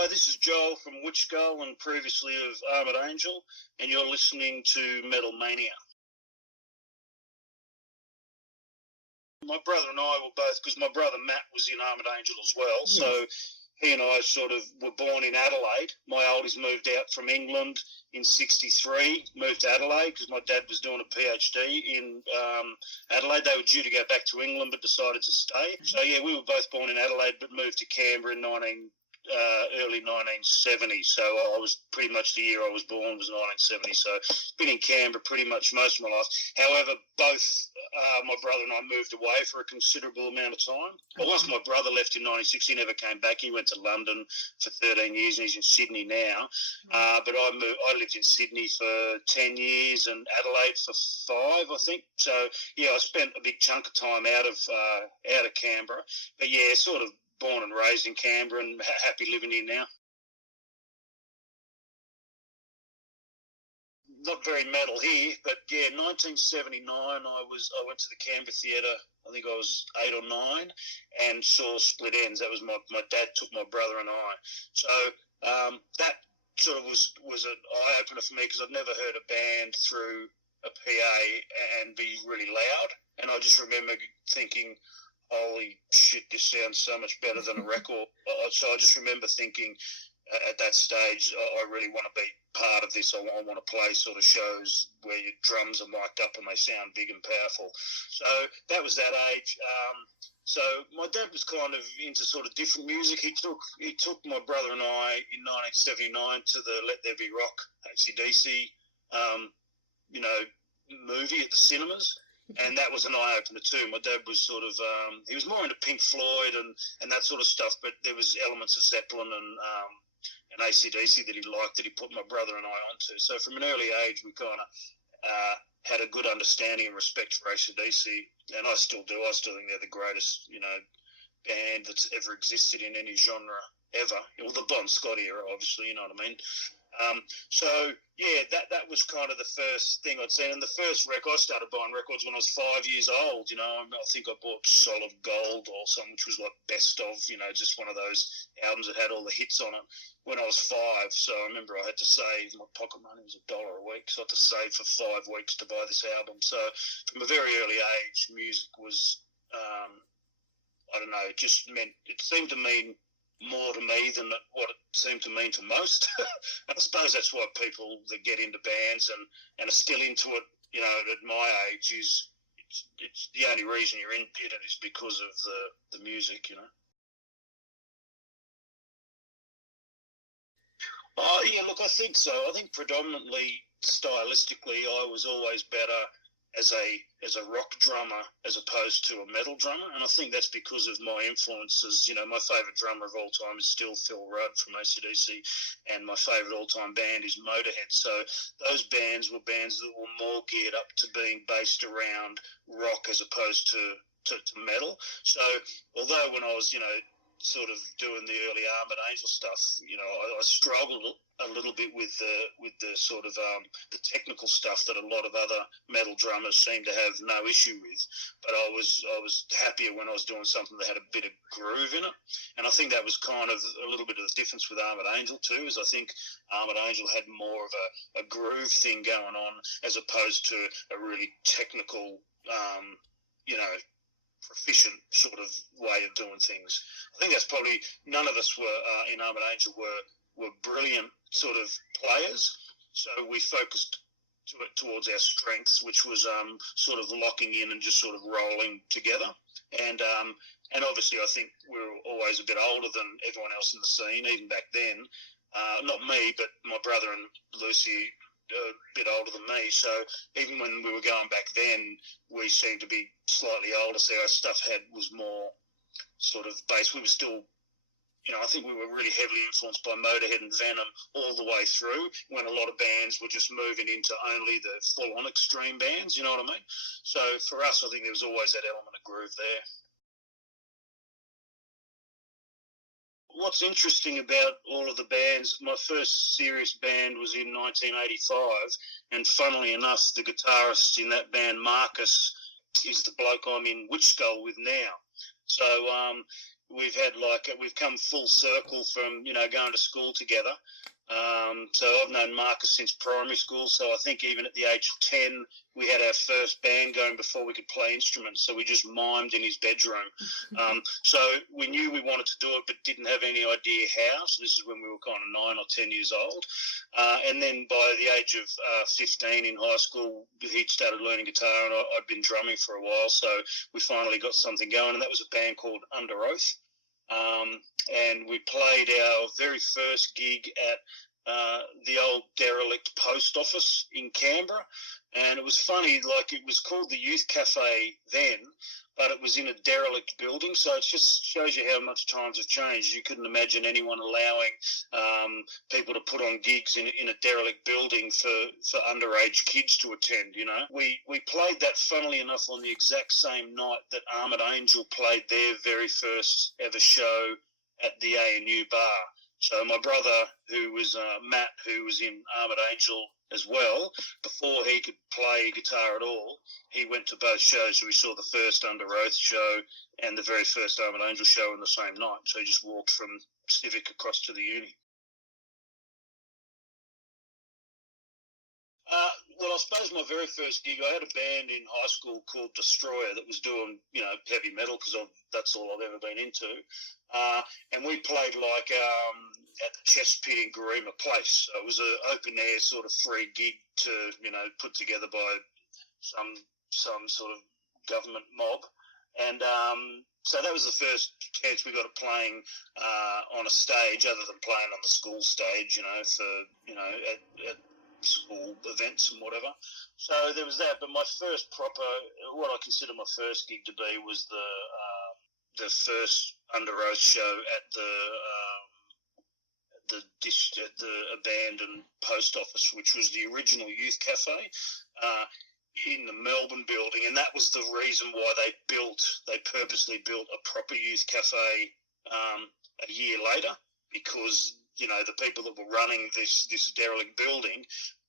Hi, this is Joel from Witchskull and previously of Armoured Angel, and you're listening to Metal Mania. My brother and I were both, because my brother Matt was in Armoured Angel as well, yes. So he and I sort of were born in Adelaide. My oldies moved out from England in '63, moved to Adelaide because my dad was doing a PhD in Adelaide. They were due to go back to England but decided to stay. So, yeah, we were both born in Adelaide but moved to Canberra in early 1970. So I was pretty much the year I was born was 1970. So been in Canberra pretty much most of my life. However, both my brother and I moved away for a considerable amount of time. But once my brother left in '96, he never came back. He went to London for 13 years and he's in Sydney now. But I lived in Sydney for 10 years and Adelaide for 5, I think. So yeah, I spent a big chunk of time out of Canberra. But yeah, sort of born and raised in Canberra and happy living here now. Not very metal here, but yeah, 1979 I went to the Canberra Theatre. I think I was 8 or 9 and saw Split Enz. That was my dad took my brother and I. So that sort of was an eye-opener for me because I'd never heard a band through a PA and be really loud. And I just remember thinking, holy shit, this sounds so much better than a record. So I just remember thinking at that stage, I really want to be part of this. I want to play sort of shows where your drums are mic'd up and they sound big and powerful. So that was that age. So my dad was kind of into sort of different music. He took my brother and I in 1979 to the Let There Be Rock AC/DC movie at the cinemas. And that was an eye-opener too. My dad was sort of, he was more into Pink Floyd and that sort of stuff, but there was elements of Zeppelin and AC/DC that he liked that he put my brother and I onto. So from an early age, we kind of had a good understanding and respect for AC/DC, and I still do. I still think they're the greatest, band that's ever existed in any genre ever. Well, the Bon Scott era, obviously, you know what I mean? So yeah, that was kind of the first thing I'd seen. And the first record, I started buying records when I was 5 years old. I think I bought Solid Gold or something, which was like best of, just one of those albums that had all the hits on it when I was 5. So I remember I had to save, my pocket money was $1 a week, so I had to save for 5 weeks to buy this album. So from a very early age, music was, I don't know, it seemed to mean more to me than what it seemed to mean to most. And I suppose that's why people that get into bands and are still into it, at my age, is it's the only reason you're in it is because of the music, Oh, yeah, look, I think so. I think predominantly stylistically I was always better as a rock drummer as opposed to a metal drummer, and I think that's because of my influences. My favourite drummer of all time is still Phil Rudd from AC/DC, and my favourite all-time band is Motorhead. So those bands were bands that were more geared up to being based around rock as opposed to metal. So although when I was, sort of doing the early Armoured Angel stuff, I struggled a little bit with the sort of the technical stuff that a lot of other metal drummers seem to have no issue with. But I was happier when I was doing something that had a bit of groove in it, and I think that was kind of a little bit of the difference with Armoured Angel too. Is I think Armoured Angel had more of a groove thing going on as opposed to a really technical, proficient sort of way of doing things. I think that's probably, none of us were in Armoured Angel were brilliant sort of players, so we focused towards our strengths, which was sort of locking in and just sort of rolling together. And obviously I think we were always a bit older than everyone else in the scene, even back then. Not me, but my brother and Lucy, a bit older than me, so even when we were going back then, we seemed to be slightly older, so our stuff was more sort of based. We were still, I think we were really heavily influenced by Motorhead and Venom all the way through, when a lot of bands were just moving into only the full-on extreme bands, you know what I mean? So for us, I think there was always that element of groove there. What's interesting about all of the bands, my first serious band was in 1985, and funnily enough, the guitarist in that band, Marcus, is the bloke I'm in Witchskull with now. So we've come full circle from, going to school together. So I've known Marcus since primary school. So I think even at the age of 10, we had our first band going before we could play instruments. So we just mimed in his bedroom. So we knew we wanted to do it, but didn't have any idea how. So this is when we were kind of 9 or 10 years old. And then by the age of 15 in high school, he'd started learning guitar, and I'd been drumming for a while. So we finally got something going, and that was a band called Under Oath. And we played our very first gig at the old derelict post office in Canberra. And it was funny, it was called the Youth Cafe then, but it was in a derelict building. So it just shows you how much times have changed. You couldn't imagine anyone allowing people to put on gigs in a derelict building for underage kids to attend, We played that, funnily enough, on the exact same night that Armoured Angel played their very first ever show at the ANU bar. So my brother, who was Matt, who was in Armoured Angel as well, before he could play guitar at all, he went to both shows. So we saw the first Under Oath show and the very first Armoured Angel show on the same night. So he just walked from Civic across to the uni. Well, I suppose my very first gig, I had a band in high school called Destroyer that was doing, heavy metal, because that's all I've ever been into. And we played at the Chess Pit in Garema Place. So it was an open air sort of free gig to, put together by some sort of government mob. And so that was the first chance we got of playing on a stage, other than playing on the school stage, at school events and whatever. So there was that. But my first proper, what I consider my first gig to be, was the first Under Oath show at the abandoned post office, which was the original Youth Cafe in the Melbourne building. And that was the reason why they purposely built a proper youth cafe a year later, because the people that were running this derelict building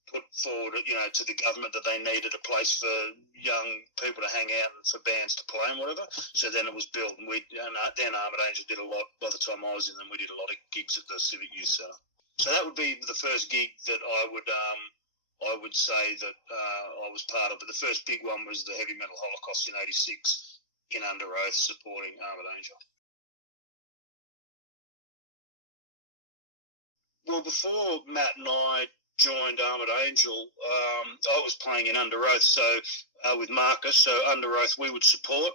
put forward, to the government that they needed a place for young people to hang out and for bands to play and whatever. So then it was built, and then Armoured Angel did a lot. By the time I was in them, we did a lot of gigs at the Civic Youth Centre. So that would be the first gig that I would say that I was part of. But the first big one was the Heavy Metal Holocaust in '86 in Under Oath, supporting Armoured Angel. Well, before Matt and I joined Armoured Angel, I was playing in Under Oath, so with Marcus. So Under Oath, we would support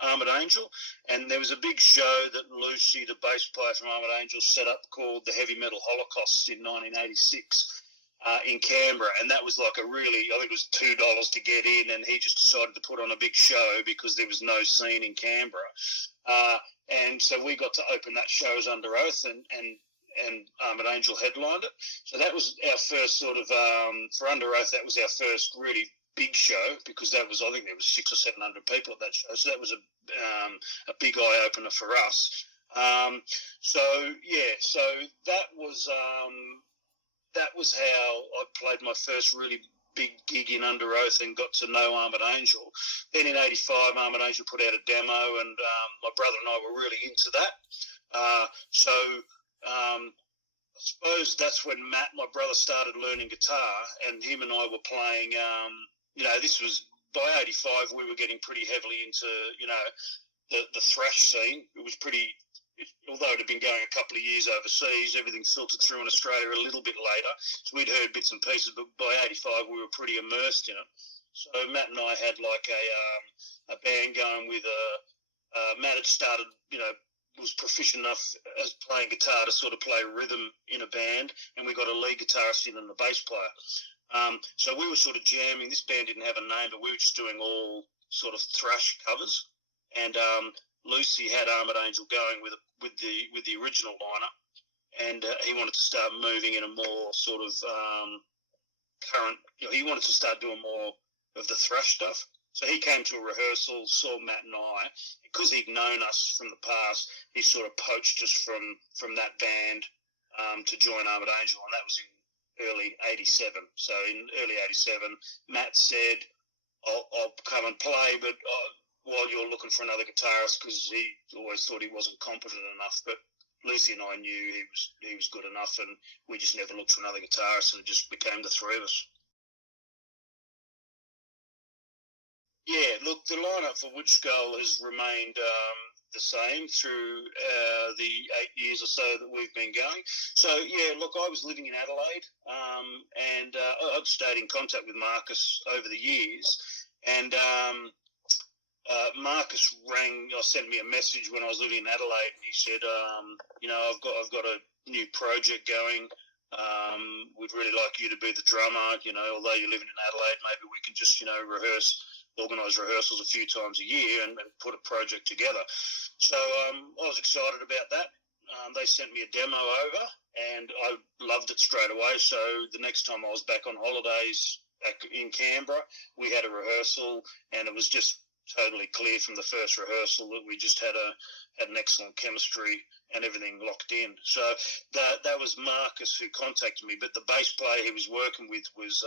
Armoured Angel, and there was a big show that Lucy, the bass player from Armoured Angel, set up called the Heavy Metal Holocaust in 1986 in Canberra, and that was I think it was $2 to get in, and he just decided to put on a big show because there was no scene in Canberra. And so we got to open that show as Under Oath, and Armoured Angel headlined it. So that was our first sort of, for Under Oath, that was our first really big show, because I think there was 600 or 700 people at that show. So that was a big eye opener for us. So that was how I played my first really big gig in Under Oath and got to know Armoured Angel. Then in '85, Armoured Angel put out a demo, and my brother and I were really into that. I suppose that's when Matt, my brother, started learning guitar, and him and I were playing, this was, by '85, we were getting pretty heavily into, the thrash scene. It was although it had been going a couple of years overseas, everything filtered through in Australia a little bit later. So we'd heard bits and pieces, but by '85, we were pretty immersed in it. So Matt and I had a band going with Matt had started, was proficient enough as playing guitar to sort of play rhythm in a band, and we got a lead guitarist in and the bass player. So we were sort of jamming. This band didn't have a name, but we were just doing all sort of thrash covers. And Lucy had Armoured Angel going with the original lineup, and he wanted to start moving in a more sort of current. He wanted to start doing more of the thrash stuff. So he came to a rehearsal, saw Matt and I. Because he'd known us from the past, he sort of poached us from that band to join Armoured Angel, and that was in early '87. So in early '87, Matt said, I'll come and play, but while you're looking for another guitarist, because he always thought he wasn't competent enough. But Lucy and I knew he was good enough, and we just never looked for another guitarist, and it just became the three of us. Yeah, look, the lineup for Witchskull has remained the same through the 8 years or so that we've been going. So, yeah, look, I was living in Adelaide, and I'd stayed in contact with Marcus over the years, and Marcus sent me a message when I was living in Adelaide, and he said, I've got a new project going. We'd really like you to be the drummer. Although you're living in Adelaide, maybe we can just, organise rehearsals a few times a year and put a project together. So I was excited about that. They sent me a demo over, and I loved it straight away. So the next time I was back on holidays back in Canberra, we had a rehearsal, and it was just totally clear from the first rehearsal that we just had an excellent chemistry and everything locked in. So that was Marcus who contacted me, but the bass player he was working with was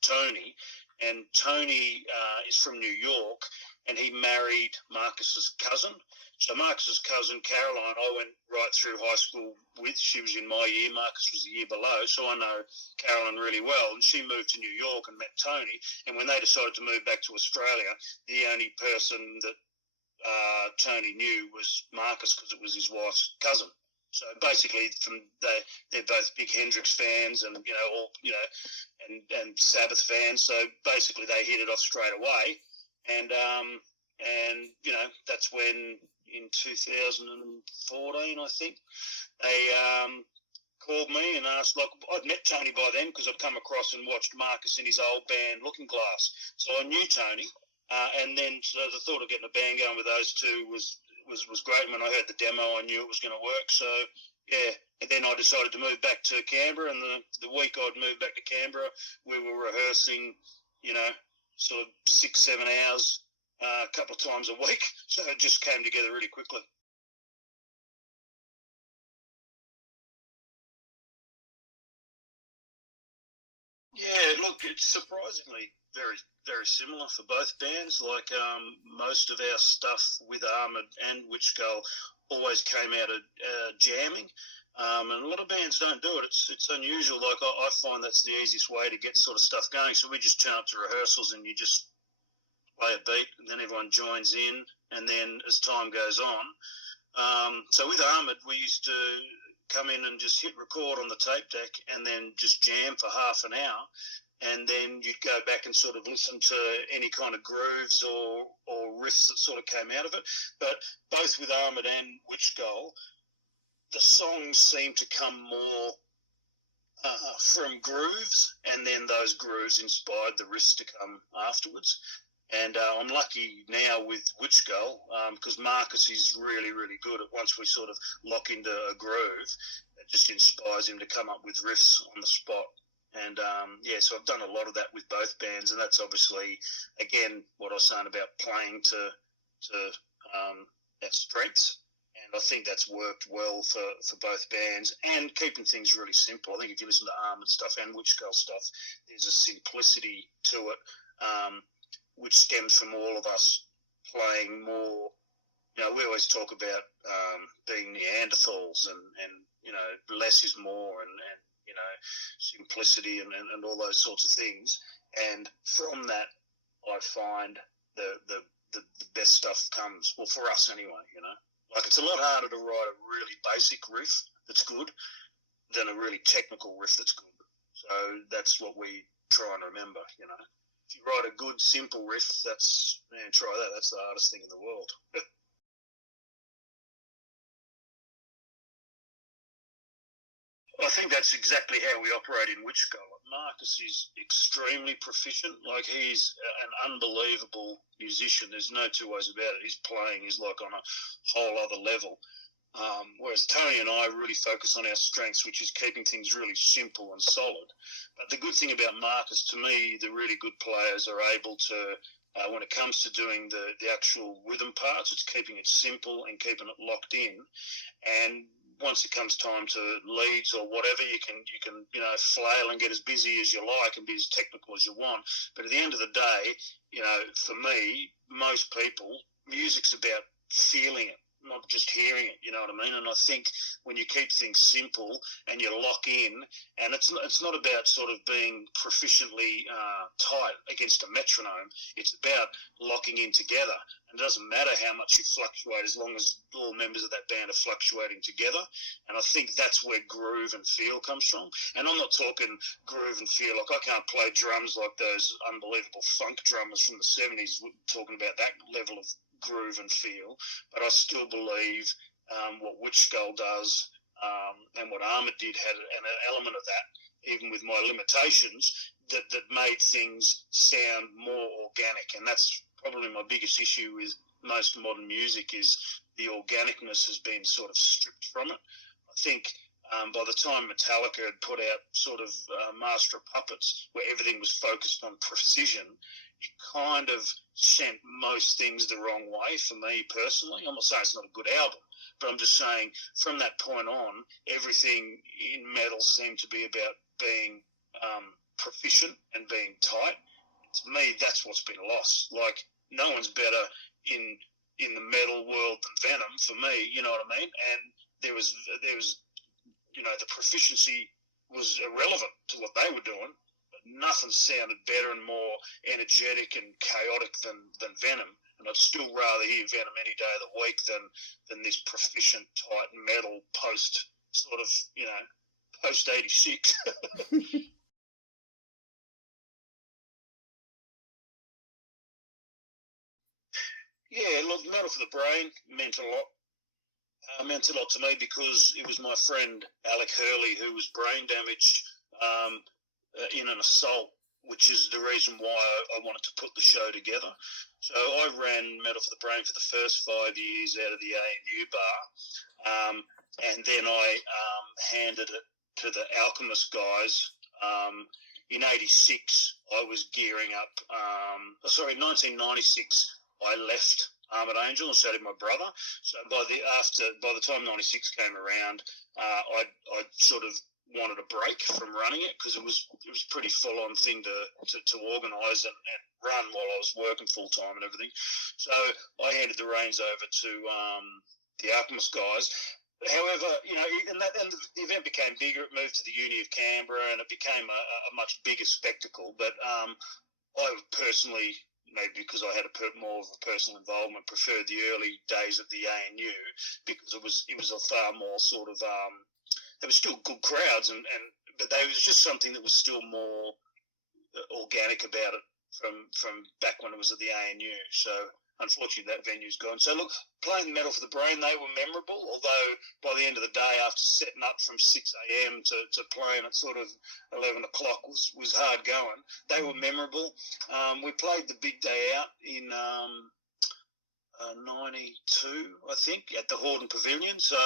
Tony, and Tony is from New York, and he married Marcus's cousin. So Marcus's cousin, Caroline, I went right through high school with. She was in my year. Marcus was the year below, so I know Caroline really well. And she moved to New York and met Tony. And when they decided to move back to Australia, the only person that Tony knew was Marcus, because it was his wife's cousin. So basically, they're both big Hendrix fans, and and Sabbath fans. So basically, they hit it off straight away, and that's when in 2014, I think, they called me and asked. Like, I'd met Tony by then because I'd come across and watched Marcus in his old band Looking Glass, so I knew Tony. And then so the thought of getting a band going with those two was great. When I heard the demo, I knew it was going to work. So, yeah. And then I decided to move back to Canberra, and the week I'd moved back to Canberra, we were rehearsing, sort of 6-7 hours a couple of times a week. So it just came together really quickly. Yeah, look, it's surprisingly very, very similar for both bands. Like most of our stuff with Armoured and Witchskull always came out of jamming, and a lot of bands don't do it. It's unusual. Like I find that's the easiest way to get sort of stuff going. So we just turn up to rehearsals and you just play a beat, and then everyone joins in, and then as time goes on. So with Armoured, we used to come in and just hit record on the tape deck and then just jam for half an hour, and then you'd go back and sort of listen to any kind of grooves or riffs that sort of came out of it. But both with Armoured and Witchskull, the songs seem to come more from grooves, and then those grooves inspired the riffs to come afterwards. And I'm lucky now with Witchskull because Marcus is really, really good at, once we sort of lock into a groove, it just inspires him to come up with riffs on the spot. And, so I've done a lot of that with both bands, and that's obviously, again, what I was saying about playing to our strengths. And I think that's worked well for both bands, and keeping things really simple. I think if you listen to Armoured stuff and Witchskull stuff, there's a simplicity to it, which stems from all of us playing more. We always talk about being Neanderthals and less is more, and simplicity and all those sorts of things. And from that, I find the best stuff comes, well, for us anyway, Like, it's a lot harder to write a really basic riff that's good than a really technical riff that's good. So that's what we try and remember, If you write a good, simple riff, try that. That's the hardest thing in the world. I think that's exactly how we operate in Witchskull. Marcus is extremely proficient. Like, he's an unbelievable musician. There's no two ways about it. His playing is like on a whole other level. Whereas Tony and I really focus on our strengths, which is keeping things really simple and solid. But the good thing about Marcus, to me, the really good players are able to, when it comes to doing the actual rhythm parts, it's keeping it simple and keeping it locked in. And once it comes time to leads or whatever, you can flail and get as busy as you like and be as technical as you want. But at the end of the day, for me, most people, music's about feeling it, not just hearing it. You know what I mean? And I think when you keep things simple and you lock in, and it's not about sort of being proficiently tight against a metronome. It's about locking in together. It doesn't matter how much you fluctuate as long as all members of that band are fluctuating together. And I think that's where groove and feel comes from. And I'm not talking groove and feel. Like, I can't play drums like those unbelievable funk drummers from the 70s talking about that level of groove and feel. But I still believe what Witchskull does and what Armoured did had an element of that, even with my limitations, that made things sound more organic. And that's probably my biggest issue with most modern music, is the organicness has been sort of stripped from it. I think by the time Metallica had put out sort of Master of Puppets, where everything was focused on precision, it kind of sent most things the wrong way for me personally. I'm not saying it's not a good album, but I'm just saying from that point on, everything in metal seemed to be about being proficient and being tight. To me, that's what's been lost. Like, no one's better in the metal world than Venom for me, you know what I mean? And there was the proficiency was irrelevant to what they were doing, but nothing sounded better and more energetic and chaotic than Venom. And I'd still rather hear Venom any day of the week than this proficient tight metal post 86. Yeah, look, Metal for the Brain meant a lot. Meant a lot to me because it was my friend Alec Hurley who was brain damaged in an assault, which is the reason why I wanted to put the show together. So I ran Metal for the Brain for the first 5 years out of the ANU bar, and then I handed it to the Alchemist guys. In '86, I was gearing up. 1996. I left Armoured Angel, and so did my brother. So by the time '96 came around, I sort of wanted a break from running it, because it was a pretty full on thing to organise and run while I was working full time and everything. So I handed the reins over to the Alchemist guys. However, and the event became bigger. It moved to the Uni of Canberra, and it became a much bigger spectacle. But I personally, maybe because I had more of a personal involvement, preferred the early days of the ANU, because it was a far more sort of there were still good crowds, but there was just something that was still more organic about it from back when it was at the ANU. So unfortunately that venue's gone. So look, playing Metal for the Brain, they were memorable, although by the end of the day, after setting up from 6 a.m. to playing at sort of 11 o'clock was hard going. They were memorable. We played the big day out in 92, I think, at the Horden Pavilion. So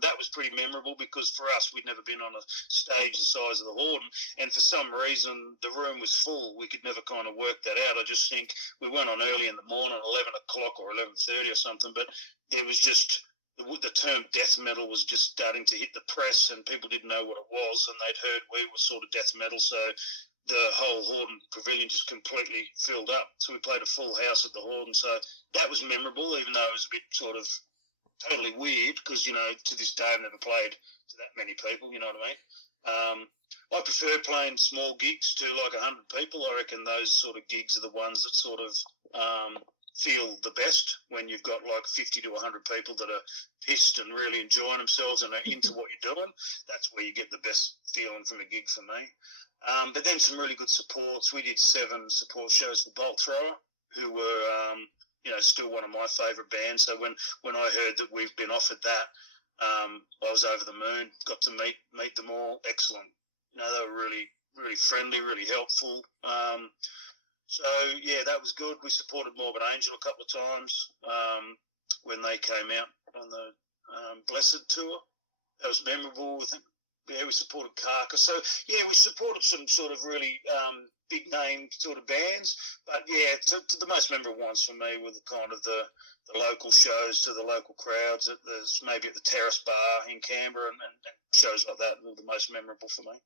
that was pretty memorable, because for us, we'd never been on a stage the size of the Horden, and for some reason the room was full. We could never kind of work that out. I just think we went on early in the morning, 11 o'clock or 11:30 or something, but there was just the term death metal was just starting to hit the press, and people didn't know what it was, and they'd heard we were sort of death metal, so the whole Horden Pavilion just completely filled up. So we played a full house at the Horden. So that was memorable, even though it was a bit sort of totally weird, because, to this day I've never played to that many people, you know what I mean? I prefer playing small gigs to like 100 people. I reckon those sort of gigs are the ones that sort of feel the best, when you've got like 50 to 100 people that are pissed and really enjoying themselves and are into what you're doing. That's where you get the best feeling from a gig for me. But then some really good supports. We did 7 support shows for Bolt Thrower, who were, still one of my favourite bands. So when I heard that we've been offered that, I was over the moon. Got to meet them all. Excellent. They were really, really friendly, really helpful. So yeah, that was good. We supported Morbid Angel a couple of times when they came out on the Blessed tour. That was memorable. I think we supported Carcass. So yeah, we supported some sort of really big name sort of bands. But yeah, to the most memorable ones for me were the kind of the local shows to the local crowds at maybe at the Terrace Bar in Canberra and shows like that were the most memorable for me.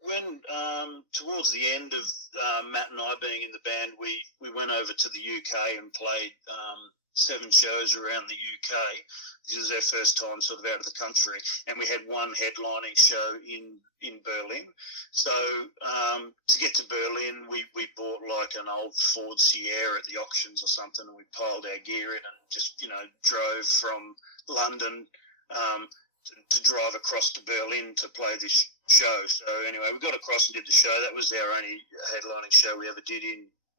When towards the end of Matt and I being in the band, we went over to the UK and played 7 shows around the UK. This was our first time sort of out of the country, and we had one headlining show in Berlin. So to get to Berlin, we bought like an old Ford Sierra at the auctions or something, and we piled our gear in and just drove from London to drive across to Berlin to play this show. So anyway, we got across and did the show. That was our only headlining show we ever did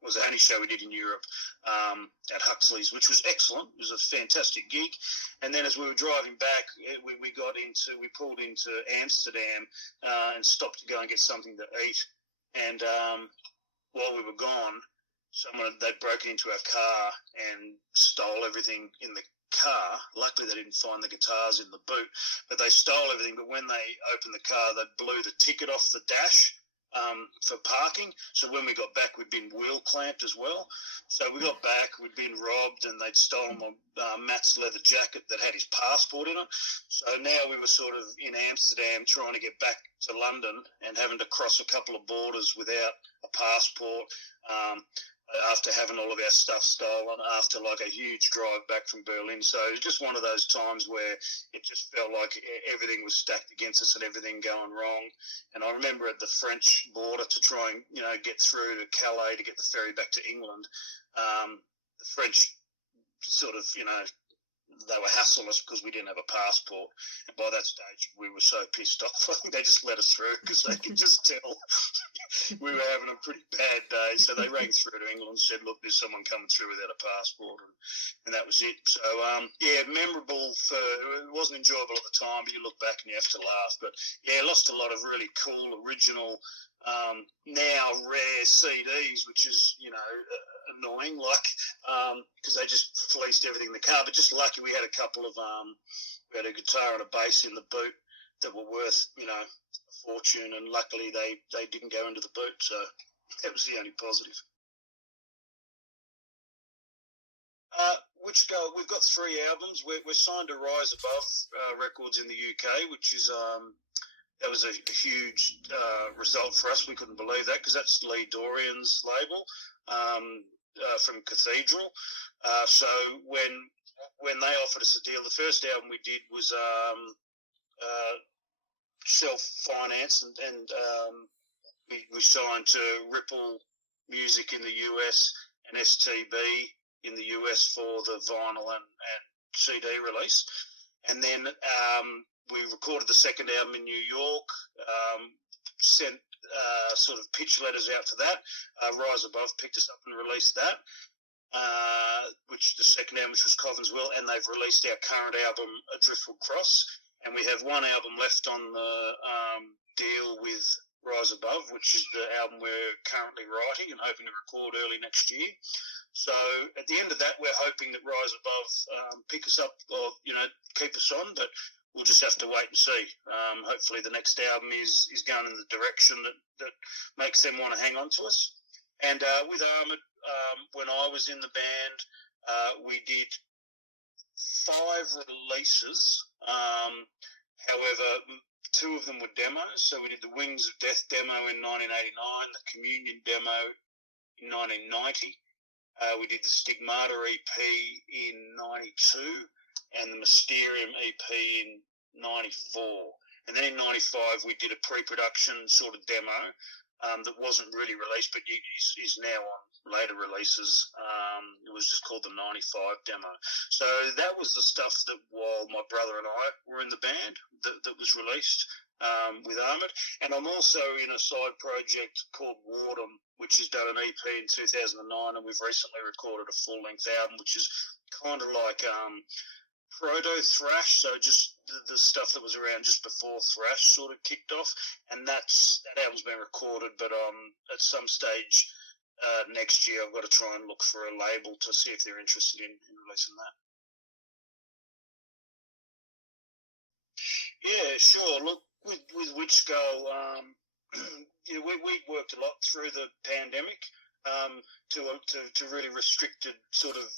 was the only show we did in Europe at Huxley's, which was excellent. It was a fantastic gig. And then as we were driving back, we pulled into Amsterdam and stopped to go and get something to eat. And while we were gone, they'd broken into our car and stole everything in the car. Luckily, they didn't find the guitars in the boot, but they stole everything. But when they opened the car, they blew the ticket off the dash for parking. So when we got back, we'd been wheel clamped as well. So we got back, we'd been robbed, and they'd stolen Matt's leather jacket that had his passport in it. So now we were sort of in Amsterdam trying to get back to London and having to cross a couple of borders without a passport. After having all of our stuff stolen, after like a huge drive back from Berlin. So it was just one of those times where it just felt like everything was stacked against us and everything going wrong. And I remember at the French border to try and, get through to Calais to get the ferry back to England, the French sort of, they were hassling us because we didn't have a passport. And by that stage, we were so pissed off. I think they just let us through because they could just tell we were having a pretty bad day. So they rang through to England and said, look, there's someone coming through without a passport. And that was it. So, memorable. It wasn't enjoyable at the time, but you look back and you have to laugh. But, yeah, lost a lot of really cool, original, now rare CDs, which is, annoying, because they just fleeced everything in the car. But just lucky we had a couple of, we had a guitar and a bass in the boot that were worth, a fortune, and luckily they didn't go into the boot, so that was the only positive. Witchskull, we've got 3 albums. We're signed to Rise Above Records in the UK, which is that was a huge result for us. We couldn't believe that because that's Lee Dorian's label from Cathedral. So when they offered us a deal, the first album we did was self-financed, and we signed to Ripple Music in the US and STB in the US for the vinyl and CD release. And then we recorded the second album in New York, sent sort of pitch letters out to that. Rise Above picked us up and released that, which the second album, which was Coffin's Will, and they've released our current album, A Driftwood Cross. And we have one album left on the deal with Rise Above, which is the album we're currently writing and hoping to record early next year. So at the end of that, we're hoping that Rise Above pick us up or, keep us on, but we'll just have to wait and see. Hopefully the next album is going in the direction that makes them want to hang on to us. And with Armoured, when I was in the band, we did 5 releases. However, 2 of them were demos. So we did the Wings of Death demo in 1989, the Communion demo in 1990. We did the Stigmata EP in 92 and the Mysterium EP in 94. And then in 95, we did a pre-production sort of demo that wasn't really released, but is now on later releases. It was just called the 95 demo. So that was the stuff that while my brother and I were in the band that was released with Armoured. And I'm also in a side project called Wardham, which has done an EP in 2009, and we've recently recorded a full-length album, which is kind of like proto-thrash, so just the stuff that was around just before thrash sort of kicked off, and that album's been recorded, but at some stage next year I've got to try and look for a label to see if they're interested in releasing that. Yeah, sure. Look, with Witchskull, yeah, we worked a lot through the pandemic to really restricted sort of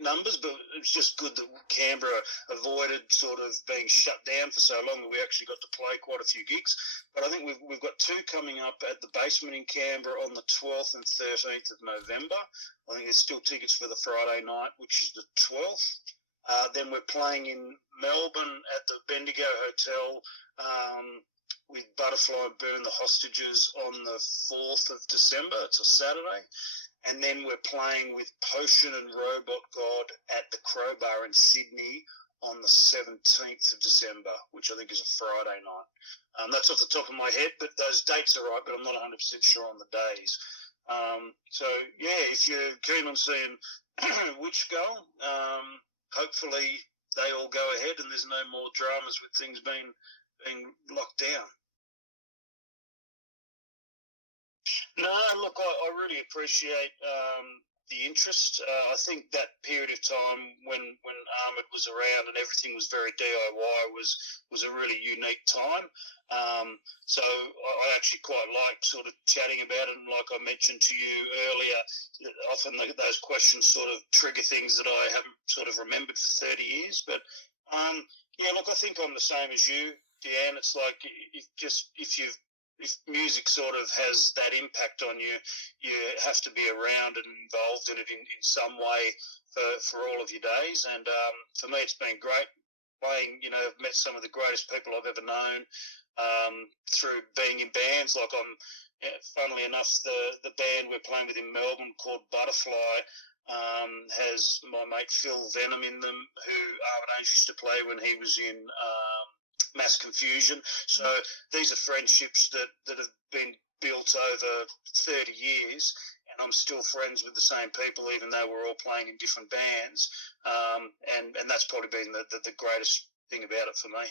numbers, but it was just good that Canberra avoided sort of being shut down for so long that we actually got to play quite a few gigs. But I think we've got two coming up at the Basement in Canberra on the 12th and 13th of November. I think there's still tickets for the Friday night, which is the 12th. Then we're playing in Melbourne at the Bendigo Hotel with Butterfly and Burn the Hostages on the 4th of December. It's a Saturday. And then we're playing with Potion and Robot God at the Crowbar in Sydney on the 17th of December, which I think is a Friday night. That's off the top of my head, but those dates are right, but I'm not 100% sure on the days. So, yeah, if you're keen on seeing Witchskull, hopefully they all go ahead and there's no more dramas with things being locked down. No, look, I really appreciate the interest. I think that period of time when Armoured was around and everything was very DIY was a really unique time. So I actually quite like sort of chatting about it. And like I mentioned to you earlier, often those questions sort of trigger things that I haven't sort of remembered for 30 years. But yeah, look, I think I'm the same as you, Deanne. It's like if music sort of has that impact on you, you have to be around and involved in it in some way for all of your days. And for me, it's been great playing. You know, I've met some of the greatest people I've ever known through being in bands. Like funnily enough, the band we're playing with in Melbourne called Butterfly has my mate Phil Venom in them, who Armoured Angel used to play when he was in Mass Confusion. So these are friendships that have been built over 30 years, and I'm still friends with the same people, even though we're all playing in different bands. And that's probably been the greatest thing about it for me.